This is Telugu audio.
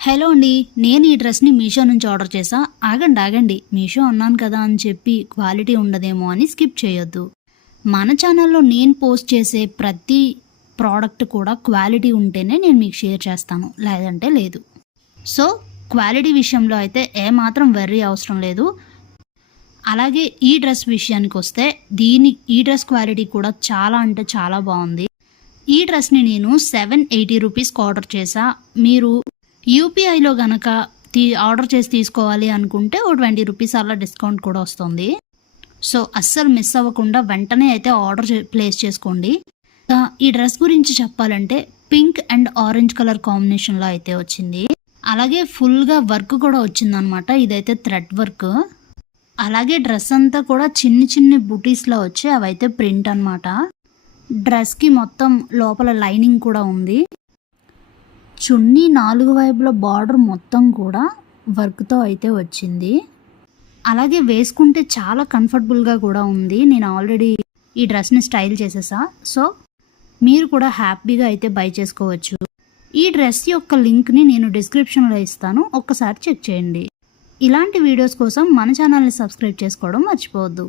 హలో అండి, నేను ఈ డ్రెస్ని మీషో నుంచి ఆర్డర్ చేసా. ఆగండి మీషో అన్నాను కదా అని చెప్పి క్వాలిటీ ఉండదేమో అని స్కిప్ చేయొద్దు. మన ఛానల్లో నేను పోస్ట్ చేసే ప్రతి ప్రోడక్ట్ కూడా క్వాలిటీ ఉంటేనే నేను మీకు షేర్ చేస్తాను, లేదంటే లేదు. సో క్వాలిటీ విషయంలో అయితే ఏమాత్రం వెర్రీ అవసరం లేదు. అలాగే ఈ డ్రెస్ విషయానికి వస్తే ఈ డ్రెస్ క్వాలిటీ కూడా చాలా అంటే చాలా బాగుంది. ఈ డ్రెస్ని నేను 780 రూపీస్కి ఆర్డర్ చేసా. మీరు యూపీఐలో గనక ఆర్డర్ చేసి తీసుకోవాలి అనుకుంటే ఓ 20 రూపీస్ అలా డిస్కౌంట్ కూడా వస్తుంది. సో అస్సలు మిస్ అవ్వకుండా వెంటనే అయితే ఆర్డర్ ప్లేస్ చేసుకోండి. ఈ డ్రెస్ గురించి చెప్పాలంటే పింక్ అండ్ ఆరెంజ్ కలర్ కాంబినేషన్లో అయితే వచ్చింది. అలాగే ఫుల్గా వర్క్ కూడా వచ్చిందనమాట. ఇదైతే థ్రెడ్ వర్క్. అలాగే డ్రెస్ అంతా కూడా చిన్ని బుటీస్లో వచ్చి అవైతే ప్రింట్ అనమాట. డ్రెస్కి మొత్తం లోపల లైనింగ్ కూడా ఉంది. చున్నీ 4 వైపుల బార్డర్ మొత్తం కూడా వర్క్తో అయితే వచ్చింది. అలాగే వేసుకుంటే చాలా కంఫర్టబుల్గా కూడా ఉంది. నేను ఆల్రెడీ ఈ డ్రెస్ని స్టైల్ చేసేసా. సో మీరు కూడా హ్యాపీగా అయితే బై చేసుకోవచ్చు. ఈ డ్రెస్ యొక్క లింక్ని నేను డిస్క్రిప్షన్లో ఇస్తాను, ఒక్కసారి చెక్ చేయండి. ఇలాంటి వీడియోస్ కోసం మన ఛానల్ని సబ్స్క్రైబ్ చేసుకోవడం మర్చిపోవద్దు.